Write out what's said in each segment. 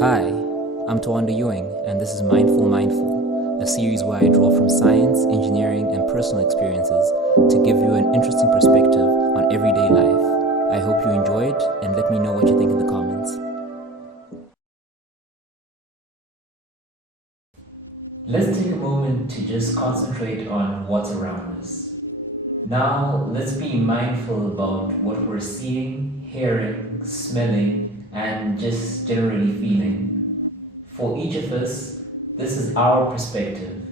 Hi, I'm Tawanda Ewing, and this is Mindful Mindfull, a series where I draw from science, engineering, and personal experiences to give you an interesting perspective on everyday life. I hope you enjoy it, and let me know what you think in the comments. Let's take a moment to just concentrate on what's around us. Now, let's be mindful about what we're seeing, hearing, smelling, and just generally feeling. For each of us, this is our perspective,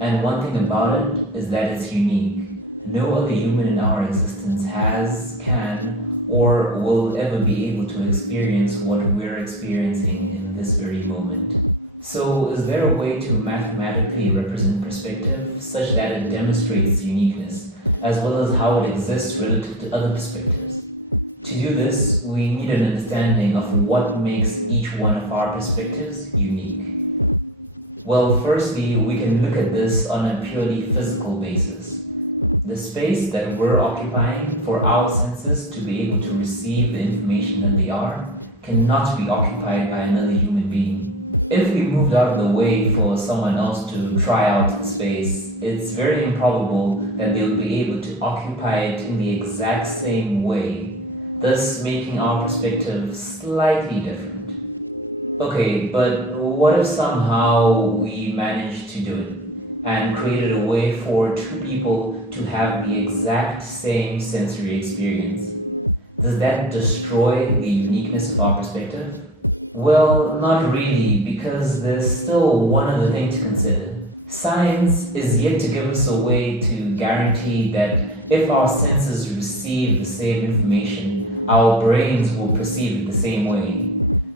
and one thing about it is that it's unique. No other human in our existence has, can, or will ever be able to experience what we're experiencing in this very moment. So, is there a way to mathematically represent perspective such that it demonstrates uniqueness, as well as how it exists relative to other perspectives? To do this, we need an understanding of what makes each one of our perspectives unique. Well, firstly, we can look at this on a purely physical basis. The space that we're occupying for our senses to be able to receive the information that they are cannot be occupied by another human being. If we moved out of the way for someone else to try out the space, it's very improbable that they'll be able to occupy it in the exact same way, thus making our perspective slightly different. Okay, but what if somehow we managed to do it and created a way for two people to have the exact same sensory experience? Does that destroy the uniqueness of our perspective? Well, not really, because there's still one other thing to consider. Science is yet to give us a way to guarantee that if our senses receive the same information, our brains will perceive it the same way.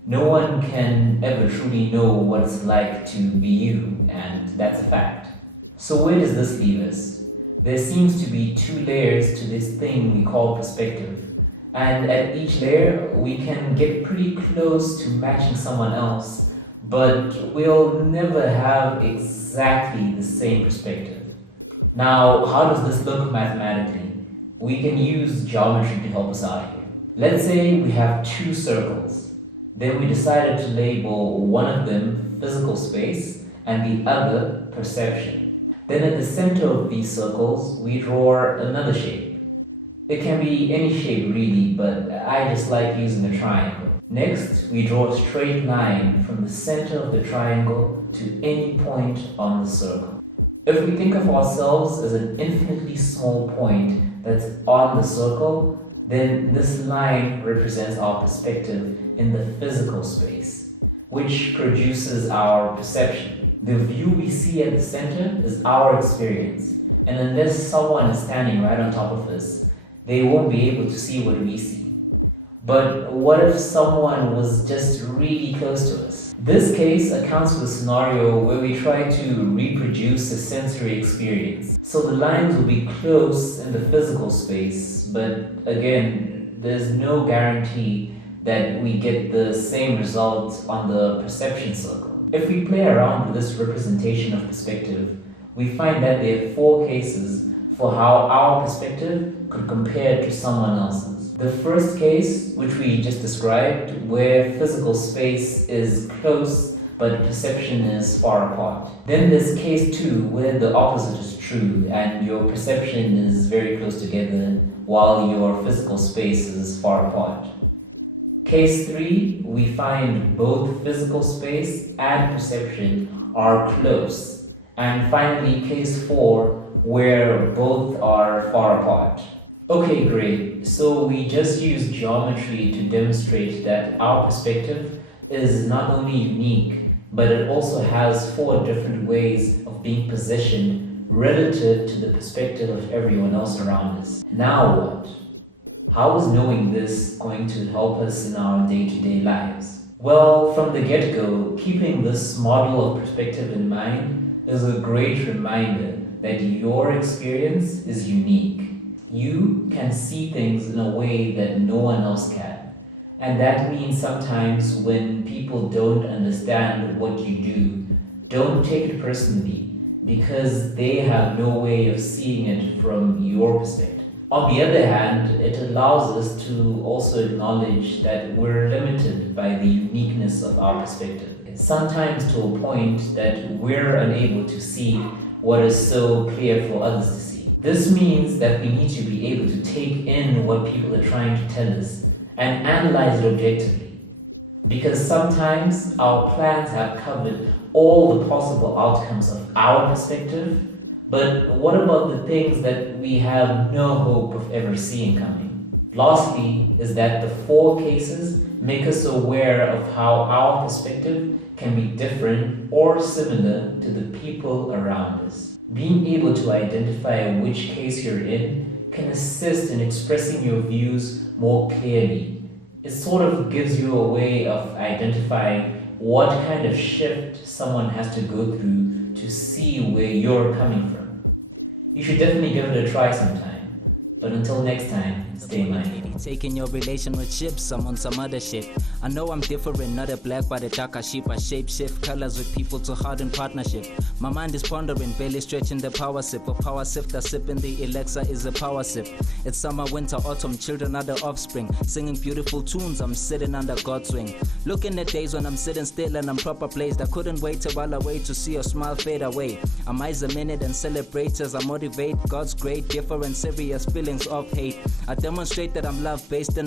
No one can ever truly know what it's like to be you, and that's a fact. So where does this leave us? There seems to be two layers to this thing we call perspective. And at each layer, we can get pretty close to matching someone else, but we'll never have exactly the same perspective. Now, how does this look mathematically? We can use geometry to help us out here. Let's say we have two circles. Then we decided to label one of them physical space and the other perception. Then at the center of these circles, we draw another shape. It can be any shape really, but I just like using a triangle. Next, we draw a straight line from the center of the triangle to any point on the circle. If we think of ourselves as an infinitely small point that's on the circle, then this line represents our perspective in the physical space, which produces our perception. The view we see at the center is our experience, and unless someone is standing right on top of us, they won't be able to see what we see. But what if someone was just really close to us? This case accounts for the scenario where we try to reproduce a sensory experience. So the lines will be close in the physical space, but again, there's no guarantee that we get the same result on the perception circle. If we play around with this representation of perspective, we find that there are four cases for how our perspective could compare to someone else's. The first case, which we just described, where physical space is close but perception is far apart. Then there's case 2, where the opposite is true and your perception is very close together while your physical space is far apart. Case 3, we find both physical space and perception are close. And finally, case 4, where both are far apart. Okay, great. So we just used geometry to demonstrate that our perspective is not only unique, but it also has 4 different ways of being positioned relative to the perspective of everyone else around us. Now what? How is knowing this going to help us in our day-to-day lives? Well, from the get-go, keeping this model of perspective in mind is a great reminder that your experience is unique. You can see things in a way that no one else can. And that means sometimes when people don't understand what you do, don't take it personally because they have no way of seeing it from your perspective. On the other hand, it allows us to also acknowledge that we're limited by the uniqueness of our perspective. Sometimes to a point that we're unable to see what is so clear for others to see. This means that we need to be able to take in what people are trying to tell us and analyze it objectively. Because sometimes our plans have covered all the possible outcomes of our perspective, but what about the things that we have no hope of ever seeing coming? Lastly, is that the four cases make us aware of how our perspective can be different or similar to the people around us. Being able to identify which case you're in can assist in expressing your views more clearly. It sort of gives you a way of identifying what kind of shift someone has to go through to see where you're coming from. You should definitely give it a try sometime. But until next time, stay mindful. Taking your relationships, I'm on some other shit. I know I'm different, not a black but a darker sheep. I shape shift colors with people to harden partnership. My mind is pondering, barely stretching the power sip. A power sifter sipping the elixir is a power sip. It's summer, winter, autumn, children are the offspring. Singing beautiful tunes, I'm sitting under God's wing. Looking at days when I'm sitting still and I'm proper placed. I couldn't wait a while away to see your smile fade away. I'm eyes a minute and celebrate as I motivate. God's great, different, serious feelings of hate. I demonstrate that I'm love-based and